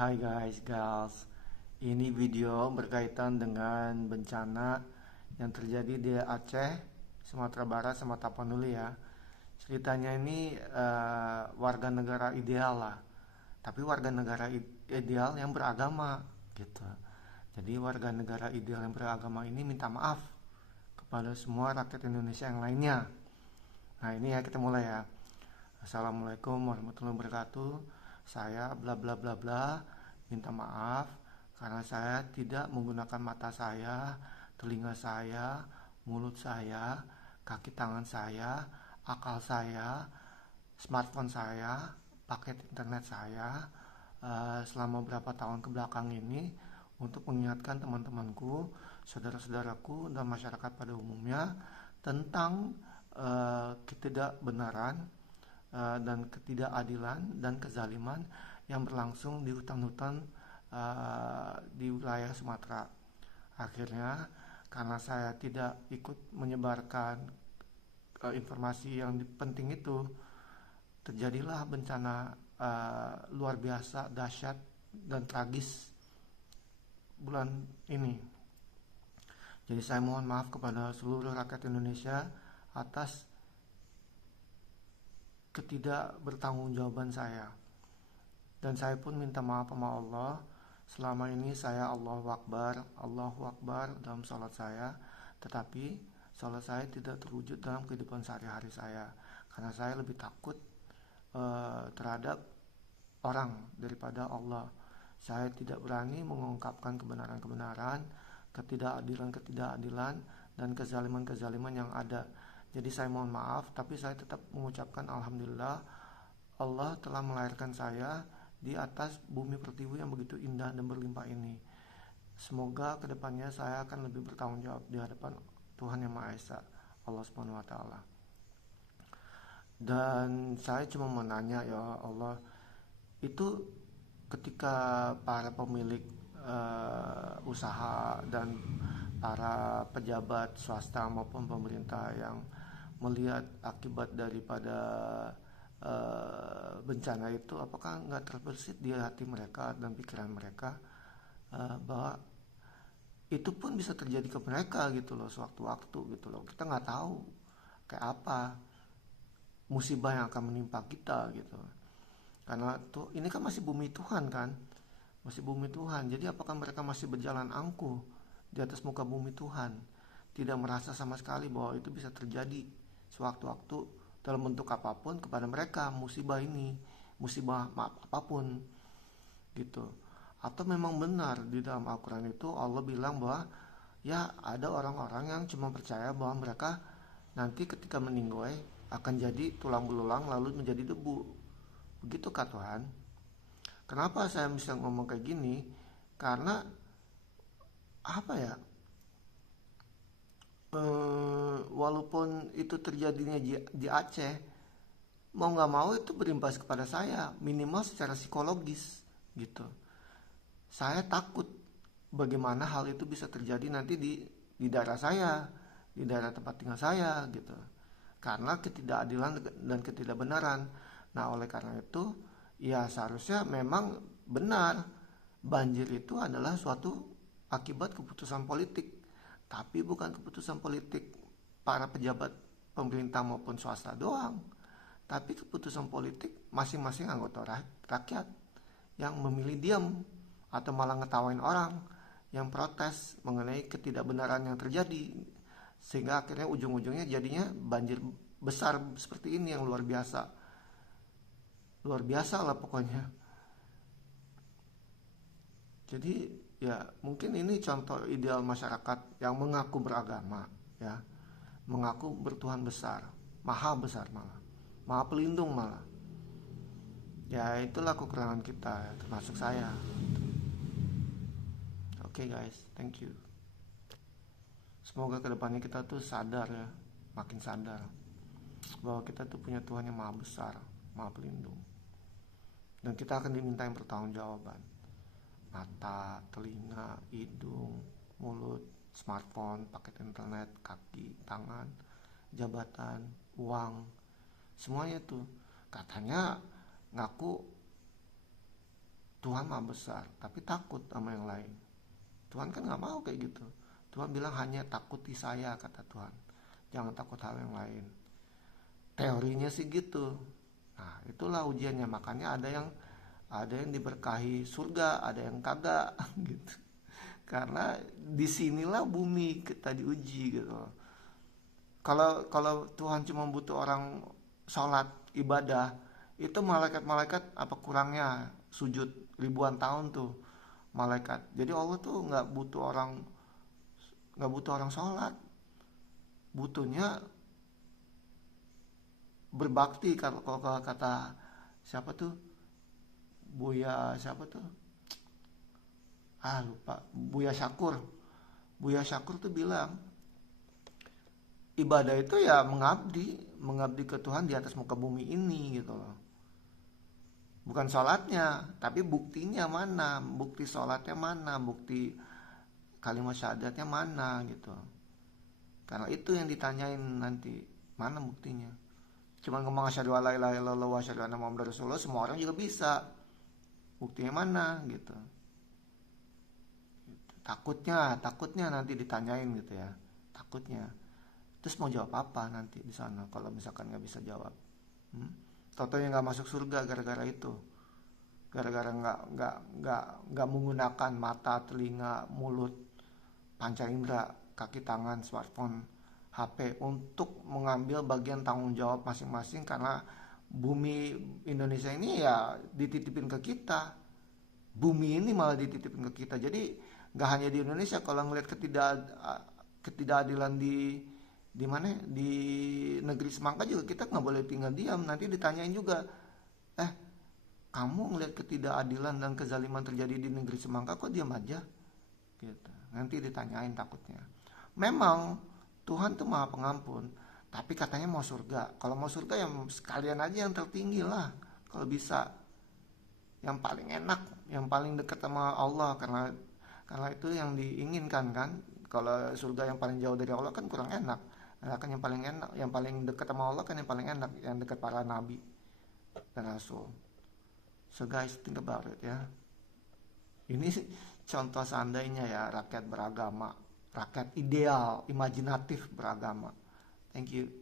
Hai guys, gals. Ini video berkaitan dengan bencana yang terjadi di Aceh, Sumatera Barat, sama Tapanuli ya. Ceritanya ini warga negara ideal lah. Tapi warga negara ideal yang beragama gitu. Jadi warga negara ideal yang beragama ini minta maaf kepada semua rakyat Indonesia yang lainnya. Nah ini ya kita mulai ya. Assalamualaikum warahmatullahi wabarakatuh. Saya bla bla bla bla minta maaf karena saya tidak menggunakan mata saya, telinga saya, mulut saya, kaki tangan saya, akal saya, smartphone saya, paket internet saya selama beberapa tahun ke belakang ini untuk mengingatkan teman-temanku, saudara-saudaraku dan masyarakat pada umumnya tentang ketidakbenaran dan ketidakadilan dan kezaliman yang berlangsung di hutan-hutan di wilayah Sumatera. Akhirnya karena saya tidak ikut menyebarkan informasi yang penting itu, terjadilah bencana luar biasa, dahsyat dan tragis bulan ini. Jadi saya mohon maaf kepada seluruh rakyat Indonesia atas ketidakbertanggungjawaban saya. Dan saya pun minta maaf sama Allah. Selama ini saya Allahu Akbar dalam sholat saya, tetapi sholat saya tidak terwujud dalam kehidupan sehari-hari saya, karena saya lebih takut terhadap orang daripada Allah. Saya tidak berani mengungkapkan kebenaran-kebenaran, ketidakadilan-ketidakadilan, dan kezaliman-kezaliman yang ada. Jadi saya mohon maaf, tapi saya tetap mengucapkan Alhamdulillah Allah telah melahirkan saya di atas bumi pertiwi yang begitu indah dan berlimpah ini. Semoga kedepannya saya akan lebih bertanggung jawab di hadapan Tuhan Yang Maha Esa, Allah Subhanahu Wa Taala. Dan saya cuma mau nanya ya Allah, itu ketika para pemilik usaha dan para pejabat swasta maupun pemerintah yang melihat akibat daripada bencana itu, apakah nggak terbersit di hati mereka dan pikiran mereka bahwa itu pun bisa terjadi ke mereka gitu loh, sewaktu-waktu gitu loh. Kita nggak tahu kayak apa musibah yang akan menimpa kita gitu. Karena tuh ini kan masih bumi Tuhan kan, masih bumi Tuhan. Jadi apakah mereka masih berjalan angkuh di atas muka bumi Tuhan, tidak merasa sama sekali bahwa itu bisa terjadi sewaktu-waktu dalam bentuk apapun kepada mereka, musibah ini, musibah apapun gitu. Atau memang benar di dalam Al-Quran itu Allah bilang bahwa ya ada orang-orang yang cuma percaya bahwa mereka nanti ketika meninggal akan jadi tulang belulang lalu menjadi debu. Begitu kata Tuhan. Kenapa saya bisa ngomong kayak gini? Karena apa ya, walaupun itu terjadinya di Aceh, mau nggak mau itu berimbas kepada saya, minimal secara psikologis gitu. Saya takut bagaimana hal itu bisa terjadi nanti di daerah saya, di daerah tempat tinggal saya gitu, karena ketidakadilan dan ketidakbenaran. Nah oleh karena itu ya seharusnya memang benar, banjir itu adalah suatu akibat keputusan politik, tapi bukan keputusan politik para pejabat pemerintah maupun swasta doang, tapi keputusan politik masing-masing anggota rakyat yang memilih diam atau malah ngetawain orang yang protes mengenai ketidakbenaran yang terjadi, sehingga akhirnya ujung-ujungnya jadinya banjir besar seperti ini yang luar biasa lah pokoknya. Jadi ya mungkin ini contoh ideal masyarakat yang mengaku beragama ya, mengaku bertuhan besar, malah maha pelindung malah. Ya itulah kekurangan kita, termasuk saya. Oke guys, thank you. Semoga kedepannya kita tuh sadar ya, makin sadar bahwa kita tuh punya Tuhan yang maha besar, maha pelindung, dan kita akan dimintain pertanggungjawaban. Mata, telinga, hidung, mulut, smartphone, paket internet, kaki, tangan, jabatan, uang, semuanya tuh katanya ngaku Tuhan maha besar, tapi takut sama yang lain. Tuhan kan nggak mau kayak gitu. Tuhan bilang hanya takuti saya, kata Tuhan. Jangan takut hal yang lain. Teorinya sih gitu. Nah, itulah ujiannya. Makanya ada yang diberkahi surga, ada yang kagak gitu. Karena disinilah bumi kita diuji gitu. Kalau Tuhan cuma butuh orang sholat ibadah, itu malaikat-malaikat apa kurangnya sujud ribuan tahun tuh malaikat. Jadi Allah tuh nggak butuh orang sholat, butuhnya berbakti. Kalau kata siapa tuh, Buya siapa tuh, lupa, Buya Syakur tuh bilang ibadah itu ya mengabdi ke Tuhan di atas muka bumi ini gitu loh. Bukan sholatnya, tapi buktinya mana, bukti sholatnya mana, bukti kalimat syahadatnya mana gitu. Karena itu yang ditanyain nanti, mana buktinya. Cuman ngomong asyhadu alla ilaha illallah wa asyhadu anna muhammadar rasulullah, semua orang juga bisa. Buktinya mana gitu. Takutnya nanti ditanyain gitu ya. Takutnya. Terus mau jawab apa nanti di sana kalau misalkan nggak bisa jawab? Totonya nggak masuk surga gara-gara itu. Gara-gara nggak menggunakan mata, telinga, mulut, panca indera, kaki, tangan, smartphone, HP untuk mengambil bagian tanggung jawab masing-masing, karena bumi Indonesia ini ya dititipin ke kita. Bumi ini malah dititipin ke kita. Jadi nggak hanya di Indonesia, kalau ngelihat ketidakadilan di mana, di negeri semangka juga, kita nggak boleh tinggal diam. Nanti ditanyain juga, kamu ngelihat ketidakadilan dan kezaliman terjadi di negeri semangka kok diam aja gitu. Nanti ditanyain takutnya. Memang Tuhan tuh maha pengampun, tapi katanya mau surga. Kalau mau surga ya sekalian aja yang tertinggi lah, kalau bisa, yang paling enak, yang paling dekat sama Allah, karena itu yang diinginkan kan. Kalau surga yang paling jauh dari Allah kan kurang enak. Nah, kan yang paling enak, yang paling dekat sama Allah kan yang paling enak, yang dekat para nabi dan rasul. So guys, think about it ya. Ini contoh seandainya ya, rakyat beragama, rakyat ideal, imajinatif beragama. Thank you.